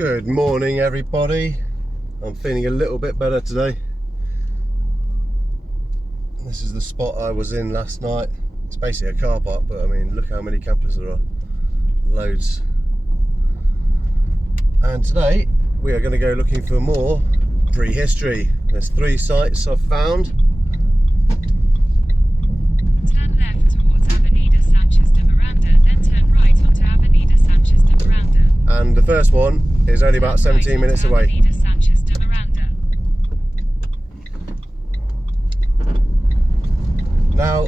Good morning, everybody. I'm feeling a little bit better today. This is the spot I was in last night. It's basically a car park, but I mean, look how many campers there are. Loads. And today we are going to go looking for more prehistory. There's 3 sites I've found. Turn left towards Avenida Sanchez de Miranda, then turn right onto Avenida Sanchez de Miranda. And the first one is only about 17 minutes away. Avenida Sanchez de Miranda. Now,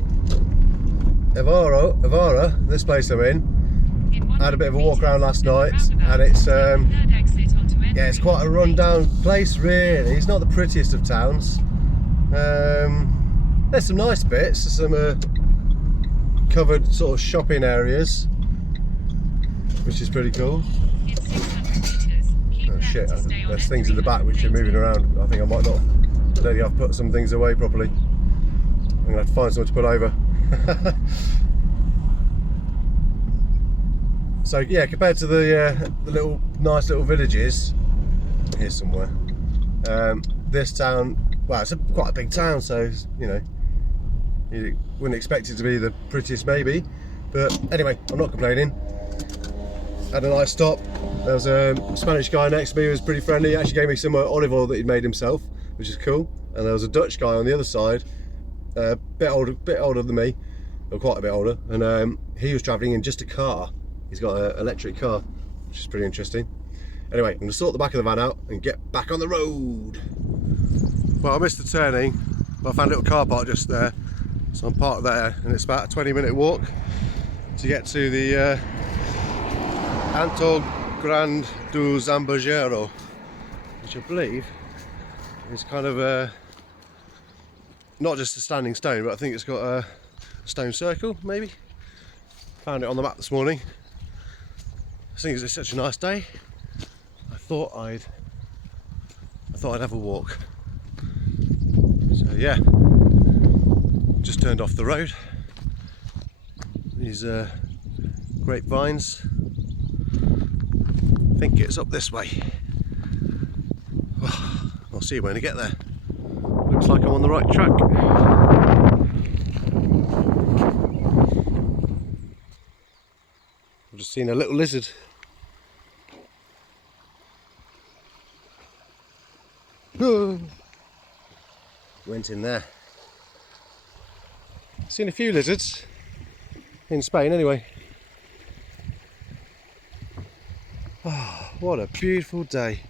Evara, this place I'm in, I had a bit of a walk around last night, and it's it's quite a run-down place really. It's not the prettiest of towns. There's some nice bits, some covered sort of shopping areas, which is pretty cool. Oh shit, there's things in the back which are moving around. I think I might not, I don't think I've put some things away properly. I'm going to have to find something to put over. So yeah, compared to the little nice little villages, here's somewhere. This town, well, it's quite a big town, so you know, you wouldn't expect it to be the prettiest maybe, but anyway, I'm not complaining. Had a nice stop. There was a Spanish guy next to me who was pretty friendly. He actually gave me some olive oil that he'd made himself, which is cool. And there was a Dutch guy on the other side, a bit older than me, or quite a bit older, and he was travelling in just a car. He's got an electric car, which is pretty interesting. Anyway, I'm going to sort the back of the van out and get back on the road. Well, I missed the turning, but I found a little car park just there, so I'm parked there, and it's about a 20-minute walk to get to the Alto Grande do Zambujeiro, which I believe is kind of not just a standing stone, but I think it's got a stone circle, maybe. Found it on the map this morning. I think it's such a nice day. I thought I'd have a walk. So yeah, just turned off the road. These grapevines. I think it's up this way. I'll see you when I get there. Looks like I'm on the right track. I've just seen a little lizard. Went in there. Seen a few lizards in Spain anyway. Oh, what a beautiful day.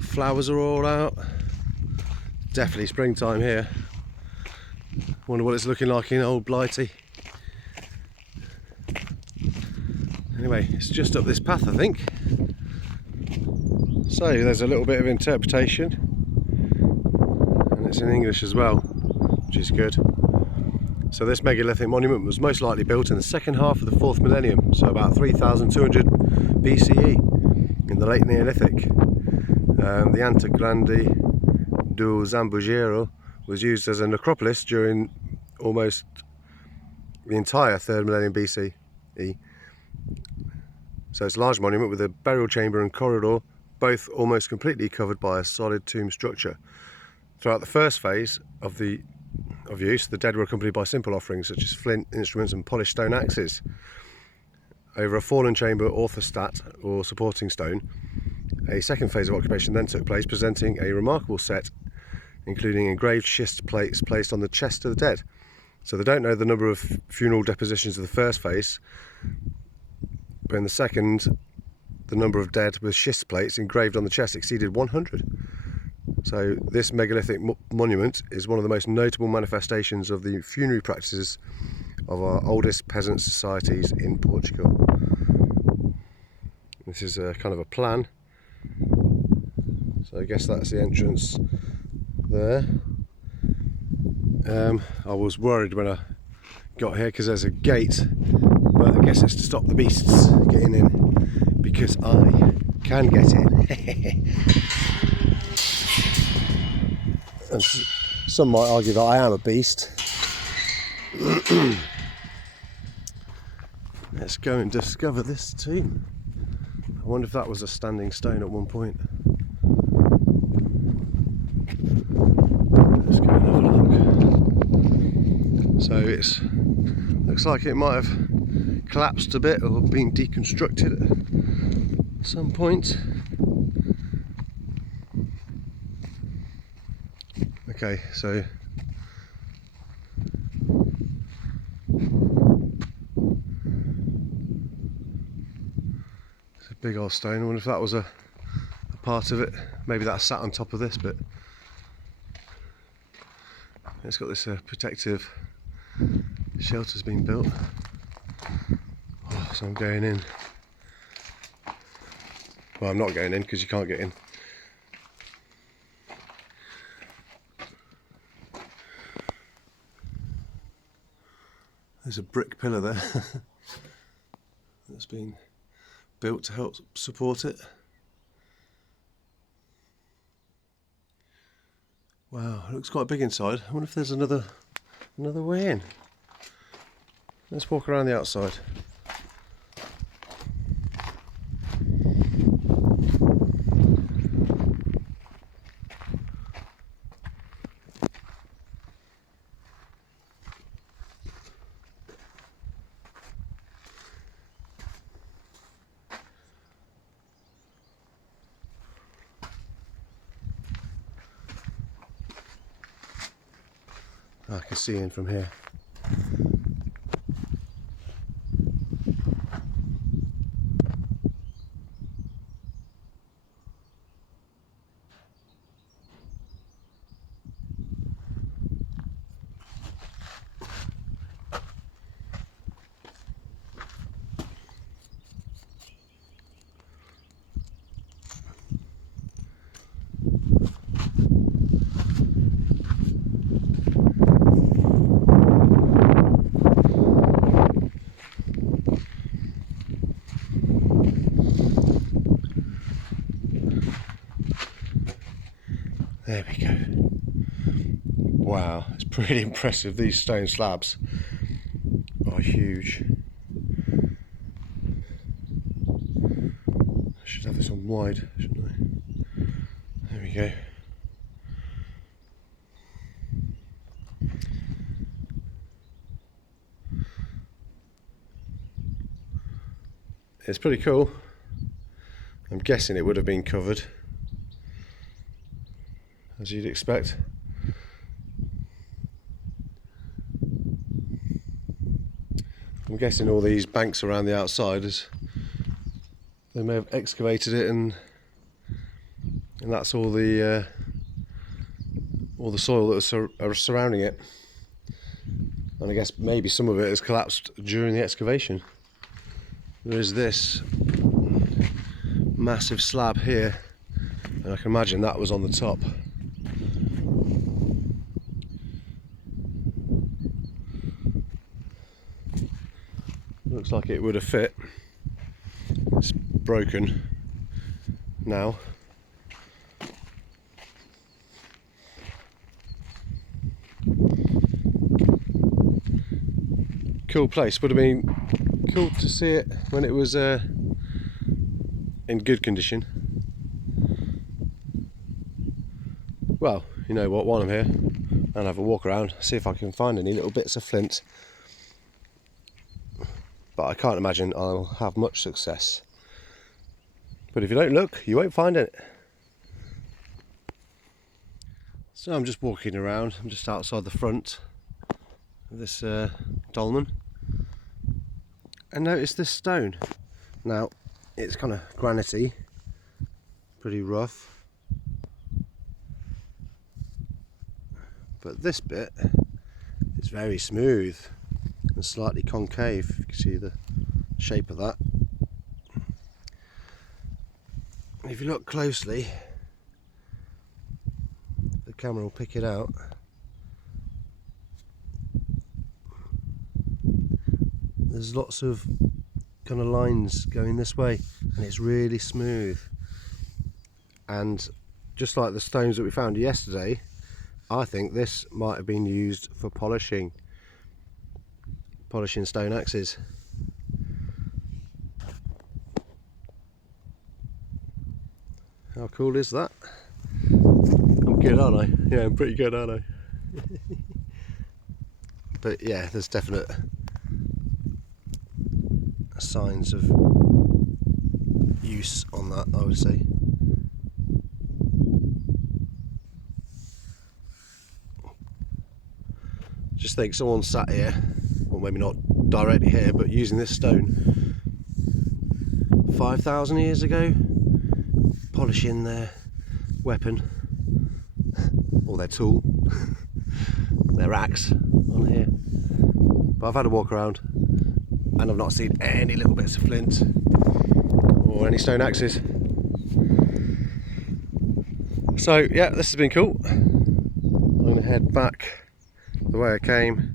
Flowers are all out. Definitely springtime here. Wonder what it's looking like in old Blighty. Anyway, it's just up this path, I think. So there's a little bit of interpretation, and it's in English as well, which is good. So this megalithic monument was most likely built in the second half of the 4th millennium, so about 3200 BCE, in the late Neolithic. The Alto Grande do Zambujeiro was used as a necropolis during almost the entire 3rd millennium BCE. So it's a large monument with a burial chamber and corridor, both almost completely covered by a solid tomb structure. Throughout the first phase of use, the dead were accompanied by simple offerings such as flint instruments and polished stone axes. Over a fallen chamber orthostat or supporting stone, a second phase of occupation then took place, presenting a remarkable set including engraved schist plates placed on the chest of the dead. So they don't know the number of funeral depositions of the first phase, but in the second, the number of dead with schist plates engraved on the chest exceeded 100. So this megalithic monument is one of the most notable manifestations of the funerary practices of our oldest peasant societies in Portugal. This is a kind of a plan. So I guess that's the entrance there. I was worried when I got here because there's a gate, but I guess it's to stop the beasts getting in, because I can get in. And Some might argue that I am a beast. Let's go and discover this tomb. I wonder if that was a standing stone at one point. Let's go and have a look. So it's looks like it might have collapsed a bit or been deconstructed at some point. Okay, so it's a big old stone. I wonder if that was a part of it. Maybe that sat on top of this, but it's got this protective shelter's been built. Oh, so I'm going in. Well, I'm not going in because you can't get in. There's a brick pillar there that's been built to help support it. Wow, it looks quite big inside. I wonder if there's another way in. Let's walk around the outside. I can see in from here. There we go. Wow, it's pretty impressive. These stone slabs are huge. I should have this on wide, shouldn't I? There we go. It's pretty cool. I'm guessing it would have been covered, as you'd expect. I'm guessing all these banks around the outside they may have excavated it, and that's all the soil that was surrounding it. And I guess maybe some of it has collapsed during the excavation. There is this massive slab here, and I can imagine that was on the top. Looks like it would have fit. It's broken now. Cool place. Would have been cool to see it when it was in good condition. Well, you know what, while I'm here, I'll have a walk around, see if I can find any little bits of flint. But I can't imagine I'll have much success. But if you don't look, you won't find it. So I'm just walking around. I'm just outside the front of this dolmen, and notice this stone. Now it's kind of granity, pretty rough, but this bit is very smooth and slightly concave. You can see the shape of that. If you look closely, the camera will pick it out. There's lots of kind of lines going this way, and it's really smooth. And just like the stones that we found yesterday, I think this might have been used for polishing stone axes. How cool is that? I'm good, aren't I? Yeah, I'm pretty good, aren't I? But yeah, there's definite signs of use on that, I would say. Just think someone sat here, well maybe not directly here, but using this stone 5,000 years ago, polishing their weapon or their tool, their axe on here. But I've had a walk around and I've not seen any little bits of flint or any stone axes. So yeah, this has been cool. I'm going to head back the way I came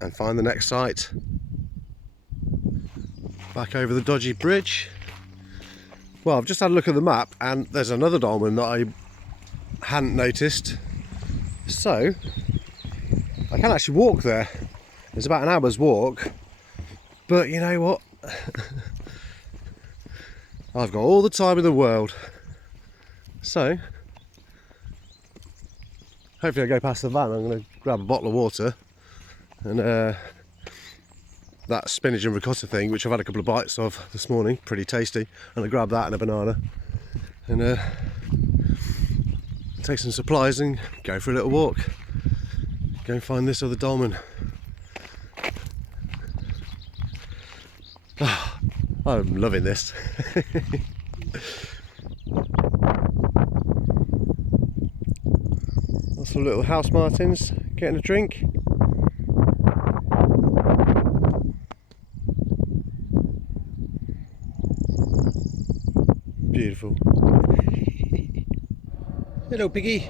and find the next site. Back over the dodgy bridge. Well, I've just had a look at the map and there's another dolmen that I hadn't noticed. So I can actually walk there. It's about an hour's walk, but you know what? I've got all the time in the world. So hopefully I go past the van, I'm going to grab a bottle of water and that spinach and ricotta thing, which I've had a couple of bites of this morning, pretty tasty, and I grab that and a banana and take some supplies and go for a little walk. Go and find this other dolmen. Oh, I'm loving this. Some little house martins getting a drink. Beautiful. Hello, piggy.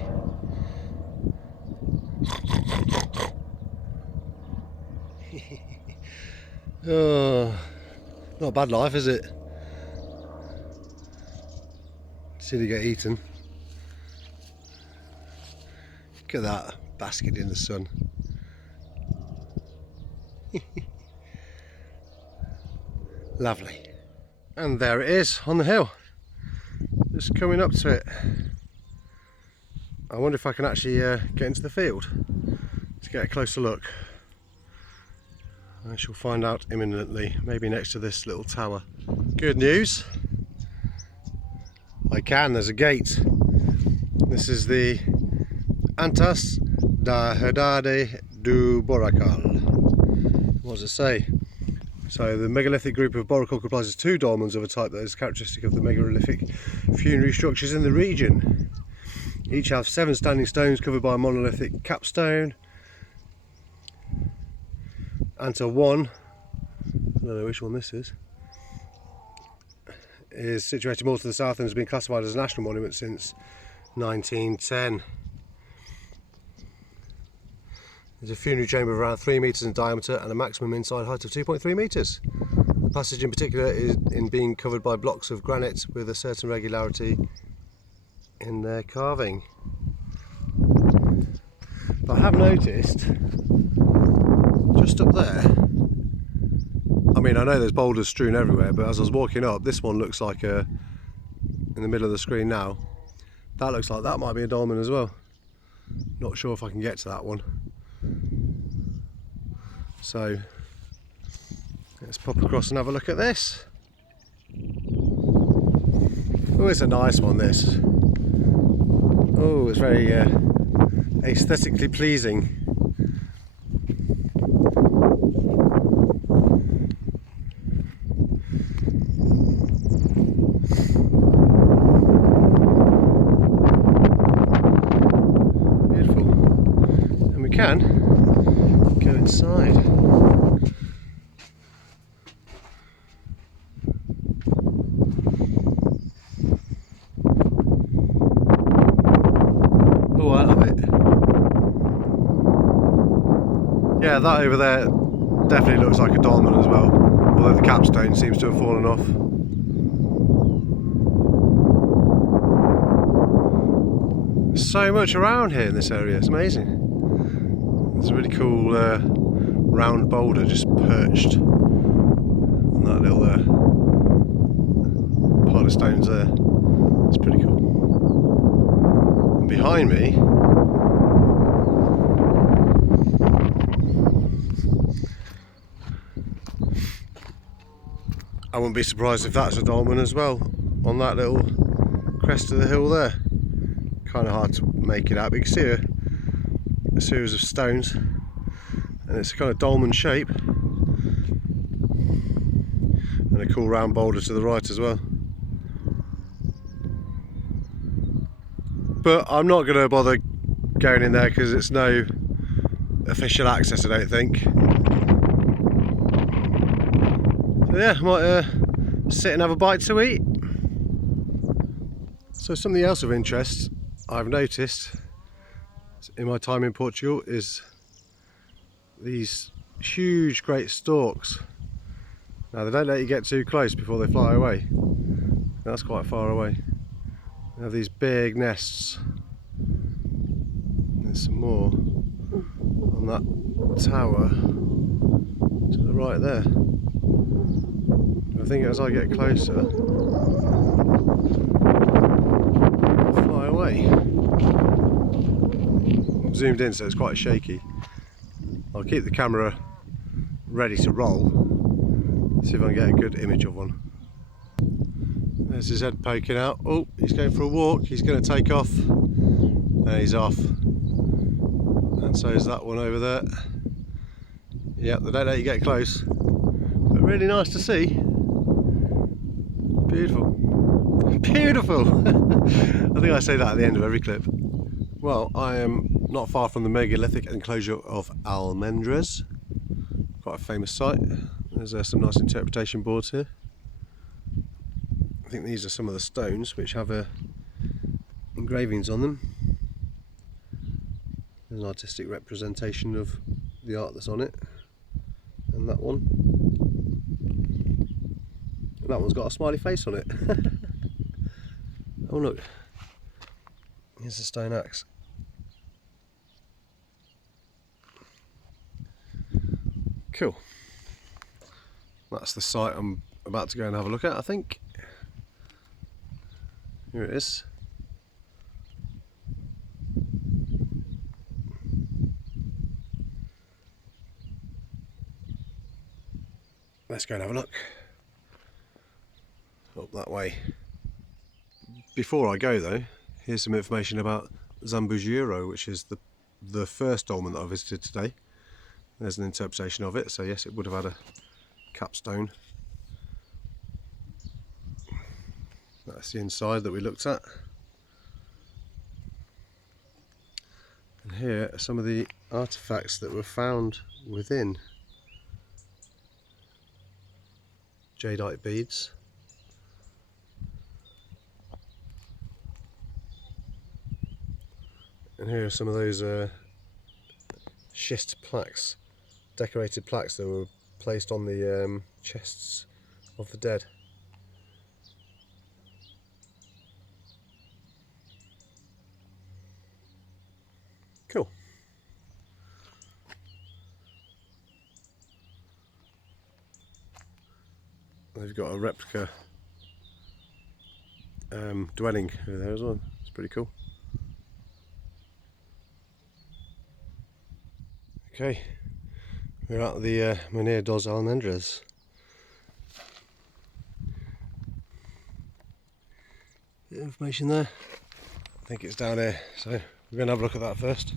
Oh, not a bad life, is it? Till you get eaten. Look at that, basking in the sun. Lovely. And there it is on the hill. Just coming up to it. I wonder if I can actually get into the field to get a closer look. I shall find out imminently, maybe next to this little tower. Good news. I can, there's a gate. This is the Antas da Herdade do Boracal. What does it say? So the megalithic group of Boracal comprises two dolmens of a type that is characteristic of the megalithic funerary structures in the region. Each have 7 standing stones covered by a monolithic capstone. Anta 1, I don't know which one this is situated more to the south and has been classified as a national monument since 1910. There's a funerary chamber of around 3 metres in diameter and a maximum inside height of 2.3 metres. The passage in particular is in being covered by blocks of granite with a certain regularity in their carving. But I have noticed just up there, I mean I know there's boulders strewn everywhere, but as I was walking up, this one looks like in the middle of the screen now, that looks like that might be a dolmen as well. Not sure if I can get to that one. So let's pop across and have a look at this. Oh, it's a nice one, this. Oh, it's very aesthetically pleasing. Beautiful. And we can go inside. Oh, I love it. Yeah, that over there definitely looks like a dolmen as well, although the capstone seems to have fallen off. So much around here in this area, it's amazing. There's a really cool round boulder just perched on that little pile of stones there. It's pretty cool. And behind me, I wouldn't be surprised if that's a dolmen as well, on that little crest of the hill there. Kind of hard to make it out, but you can see a series of stones, and it's a kind of dolmen shape, and a cool round boulder to the right as well. But I'm not going to bother going in there because it's no official access, I don't think. So yeah, I might sit and have a bite to eat. So something else of interest I've noticed in my time in Portugal is these huge great storks. Now they don't let you get too close before they fly away. That's quite far away. They have these big nests. There's some more on that tower to the right there. I think as I get closer, they'll fly away. I'm zoomed in so it's quite shaky. I'll keep the camera ready to roll, see if I can get a good image of one. There's his head poking out. Oh, he's going for a walk. He's going to take off. And he's off. And so is that one over there. Yeah, they don't let you get close. But really nice to see. Beautiful. Beautiful! I think I say that at the end of every clip. Well, I am not far from the megalithic enclosure of Almendres. Quite a famous site. There's some nice interpretation boards here. I think these are some of the stones which have engravings on them. There's an artistic representation of the art that's on it. And that one. And that one's got a smiley face on it. Oh look, here's a stone axe. Cool. That's the site I'm about to go and have a look at, I think. Here it is. Let's go and have a look. Up that way. Before I go though, here's some information about Zambujiro, which is the first dolmen that I visited today. There's an interpretation of it, so yes, it would have had a capstone. That's the inside that we looked at. And here are some of the artifacts that were found within. Jadeite beads. And here are some of those schist plaques, decorated plaques that were placed on the chests of the dead. Cool. They've got a replica dwelling over there as well. It's pretty cool. Okay, we're at the Menhirs dos Almendres. Bit of information there. I think it's down here, so we're going to have a look at that first.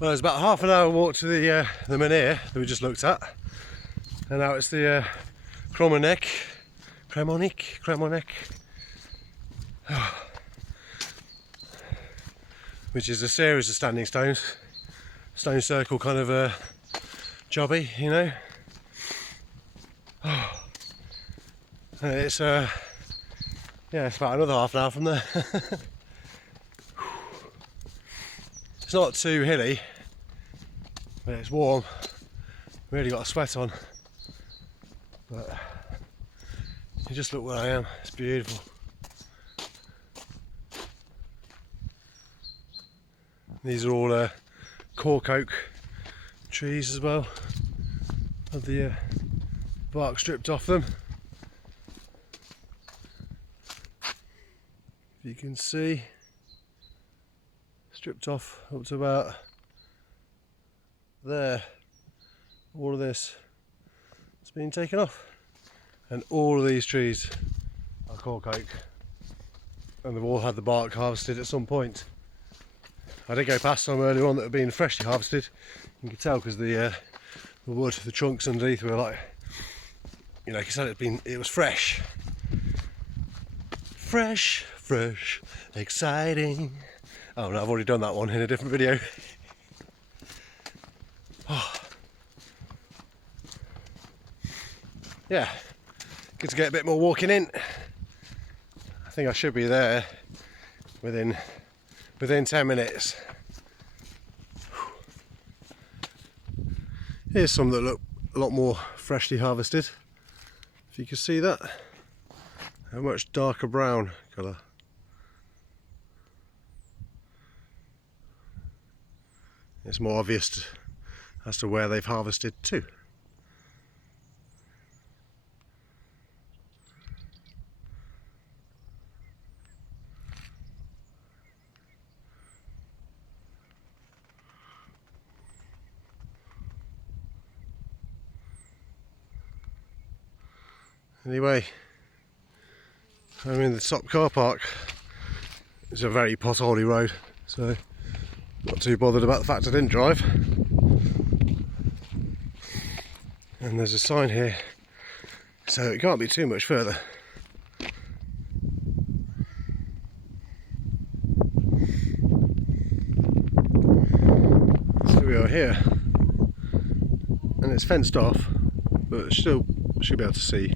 Well, it's about half an hour walk to the menhir that we just looked at, and now it's the Cromeleque, which is a series of standing stones, stone circle kind of jobby, you know. And it's yeah, it's about another half an hour from there. It's not too hilly, but it's warm. Really got a sweat on. But you just look where I am. It's beautiful. These are all cork oak trees as well. Have the bark stripped off them. You can see, stripped off up to about there. All of this has been taken off, and all of these trees are cork oak, and they've all had the bark harvested at some point. I did go past some earlier on that have been freshly harvested. You can tell because the wood, the trunks underneath were like, you know, like I said, it was fresh, exciting. Oh no, I've already done that one in a different video. Oh. Yeah, good to get a bit more walking in. I think I should be there within 10 minutes. Here's some that look a lot more freshly harvested. If you can see that, a much darker brown colour. It's more obvious as to where they've harvested to. Anyway, I'm in the top car park. It's a very potholey road, so not too bothered about the fact I didn't drive. And there's a sign here, so it can't be too much further. So we are here, and it's fenced off, but still should be able to see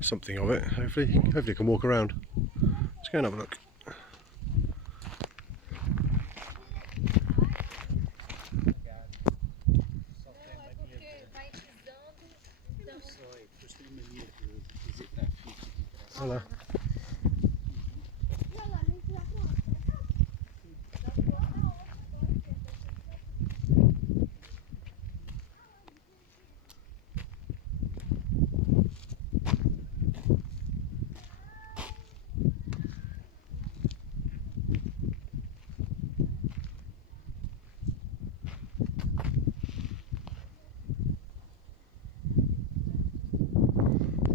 something of it. Hopefully you can walk around. Let's go and have a look. Hello.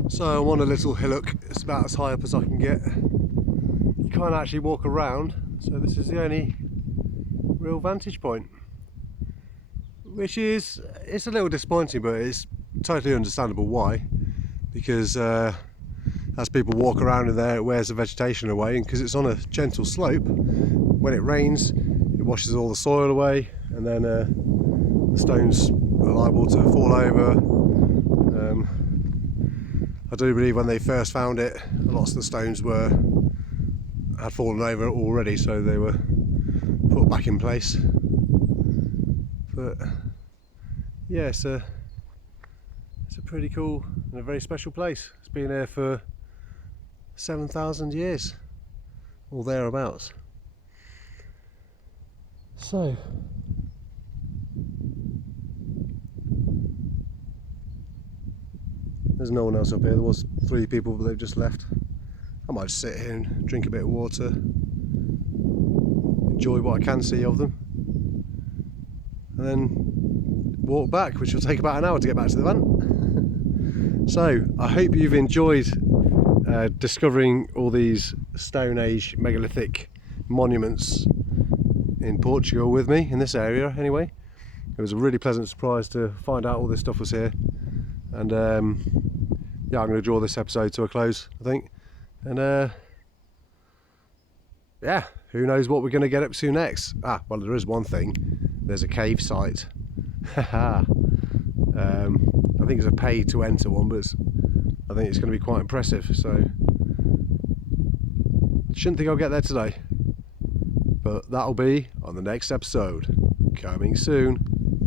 So I'm on a little hillock. It's about as high up as I can get. You can't actually walk around, so this is the only real vantage point, which is, it's a little disappointing, but it's totally understandable why, because as people walk around in there, it wears the vegetation away, and because it's on a gentle slope, when it rains it washes all the soil away, and then the stones are liable to fall over. I do believe when they first found it, lots of the stones had fallen over already, so they were put back in place. But yeah, it's a pretty cool and a very special place. It's been there for 7,000 years or thereabouts. So there's no one else up here. There was 3 people, but they've just left. I might just sit here and drink a bit of water, enjoy what I can see of them, and then walk back, which will take about an hour to get back to the van. So I hope you've enjoyed discovering all these Stone Age megalithic monuments in Portugal with me, in this area anyway. It was a really pleasant surprise to find out all this stuff was here. And yeah, I'm going to draw this episode to a close, I think. And yeah, who knows what we're going to get up to next. Well, there is one thing. There's a cave site. I think it's a pay to enter one, but I think it's going to be quite impressive. So shouldn't think I'll get there today, but that'll be on the next episode, coming soon.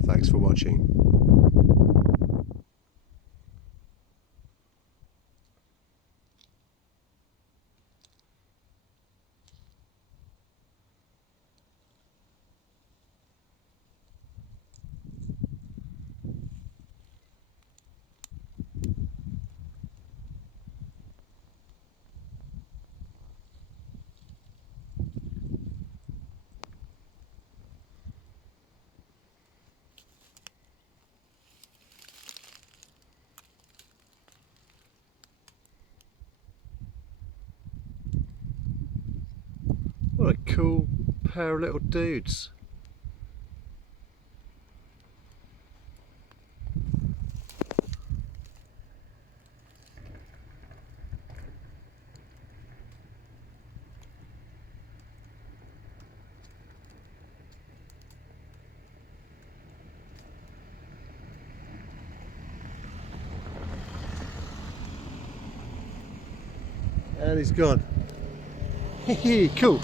Thanks for watching. What a cool pair of little dudes. And he's gone. Cool.